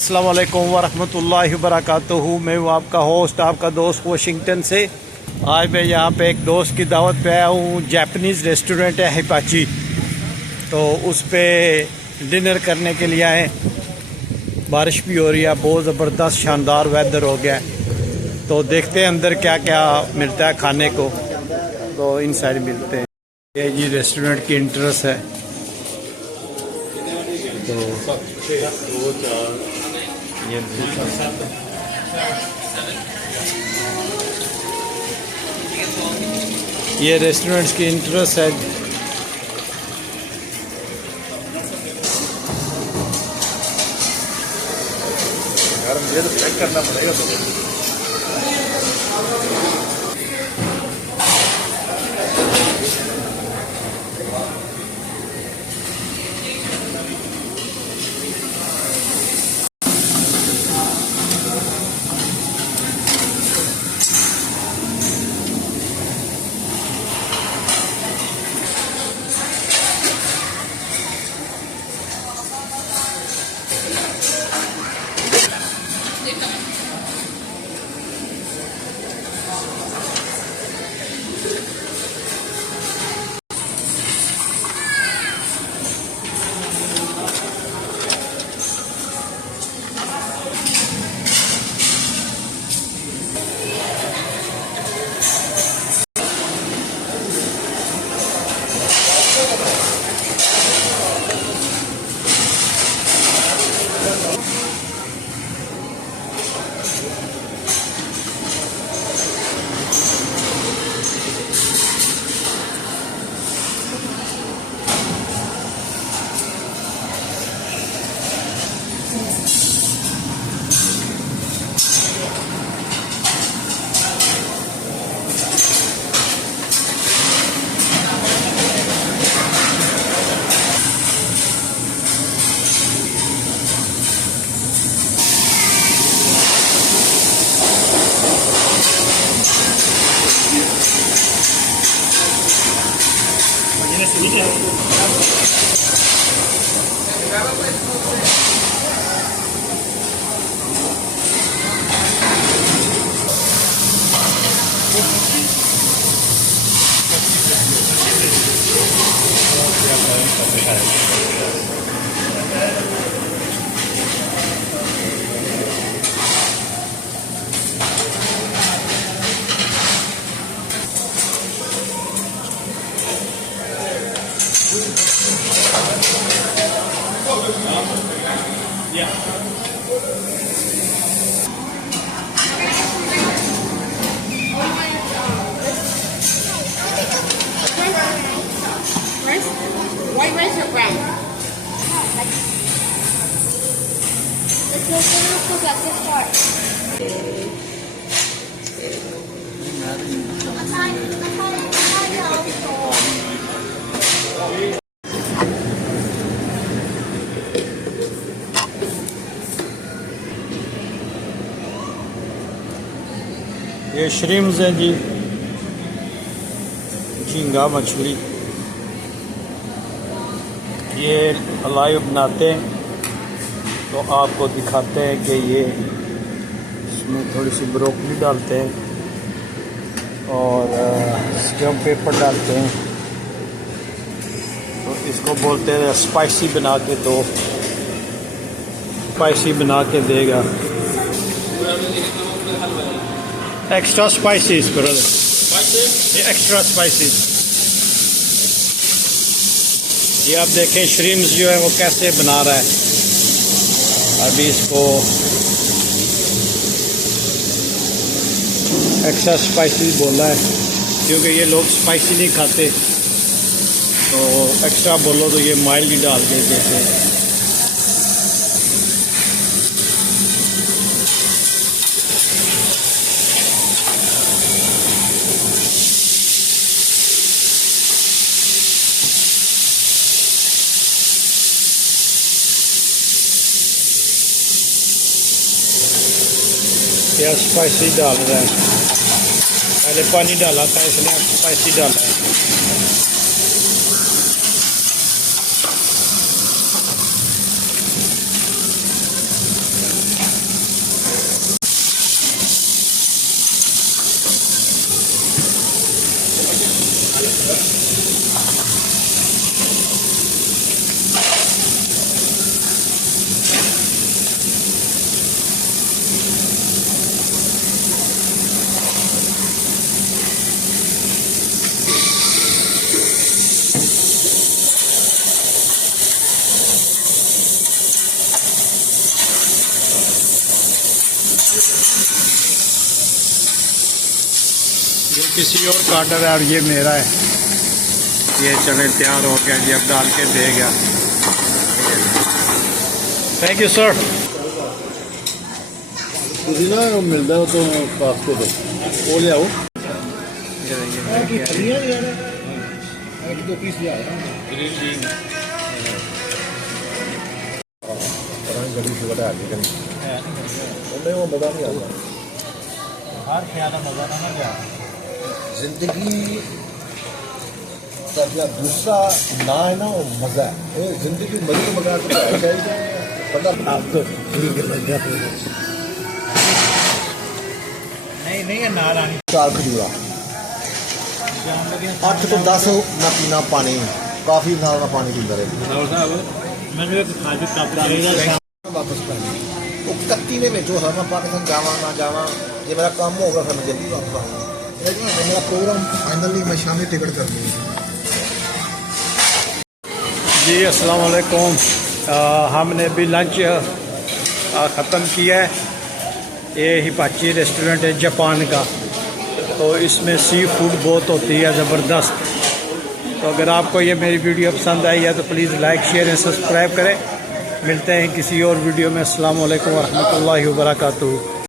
अस्सलाम वालेकुम वरहमतुल्लाहि वबरकातुहू। मैं हूँ आपका होस्ट, आपका दोस्त वाशिंगटन से। आज मैं यहाँ पे एक दोस्त की दावत पे आया हूँ। जापानीज़ रेस्टोरेंट है हिपाची, तो उस पे डिनर करने के लिए आए। बारिश भी हो रही है, बहुत ज़बरदस्त शानदार वेदर हो गया है। तो देखते हैं अंदर क्या क्या मिलता है खाने को, तो इन साइड मिलते हैं। ये जी रेस्टोरेंट की इंट्रेंस है। तो ये रेस्टोरेंट्स की इंट्रेंस है। यार मुझे तो चेक करना पड़ेगा तो। White rice or brown? Let's cook at this part. ये श्रिम्स हैं जी, झींगा मछली। ये अलाइव बनाते हैं तो आपको दिखाते हैं कि ये इसमें थोड़ी सी ब्रोकली डालते हैं और स्टम पेपर डालते हैं। तो इसको बोलते हैं स्पाइसी बना के दो, स्पाइसी बना के देगा। एक्स्ट्रा स्पाइसीज ब्रदर, ये एक्स्ट्रा स्पाइसीज। ये आप देखें श्रिम्स जो है वो कैसे बना रहा है। अभी इसको एक्स्ट्रा स्पाइसी बोला है क्योंकि ये लोग स्पाइसी नहीं खाते, तो एक्स्ट्रा बोलो तो ये माइल्ड ही डाल के देते हैं। क्या स्पाइसी डाल रहा है, पहले पानी डाला था इसने, अब स्पाइसी डाला है। ये किसी और का ऑर्डर है और ये मेरा है। ये चले तैयार हो गया जी, अब डाल के दे गया। Thank you sir. ਤੁਸੀਂ ਨਾ ਮਿਲਦਾ ਉਹ ਤੋਂ ਪਾਸਪੋਰਟ ਉਹ ਲਿਆਓ ਇੱਕ ਦੋ ਪੀਸ ਲਿਆਓ ਗੱਡੀ ਸ਼ੁਰੂ ਕਰ ਕੇ ਉਹਨੇ ਉਹ ਮਜ਼ਾ ਨਹੀਂ ਆਉਂਦਾ ਹਰ ਖਿਆਲ ਦਾ ਮਜ਼ਾ ਨਾ ਗਿਆ ਜ਼ਿੰਦਗੀ का जो दूसरा ना है ना वो मजा है ये जिंदगी मजे को मजा तो चाहिए पता आप तो नहीं है नाल आनी चार खजूरा 8 तो 10 ना पीना पानी काफी नाल ना पानी पींदा रहे मैंने खाद कप चाहिए वापस पानी वो 31 ਦੇ ਵਿੱਚ हो मैं पाकिस्तान जावा ना जावा ये मेरा काम होगा फिर मैं जल्दी वापस आऊंगा लेकिन मेरा प्रोग्राम फाइनली मैं शाम में टिकट कर दूंगा जी अस्सलाम वालेकुम। हमने भी लंच ख़त्म किया है। ये हिपाची रेस्टोरेंट है जापान का, तो इसमें सी फूड बहुत होती है ज़बरदस्त। तो अगर आपको ये मेरी वीडियो पसंद आई है तो please like share and subscribe करें। मिलते हैं किसी और वीडियो में। अस्सलाम वालेकुम व रहमतुल्लाहि व बरकातुहू।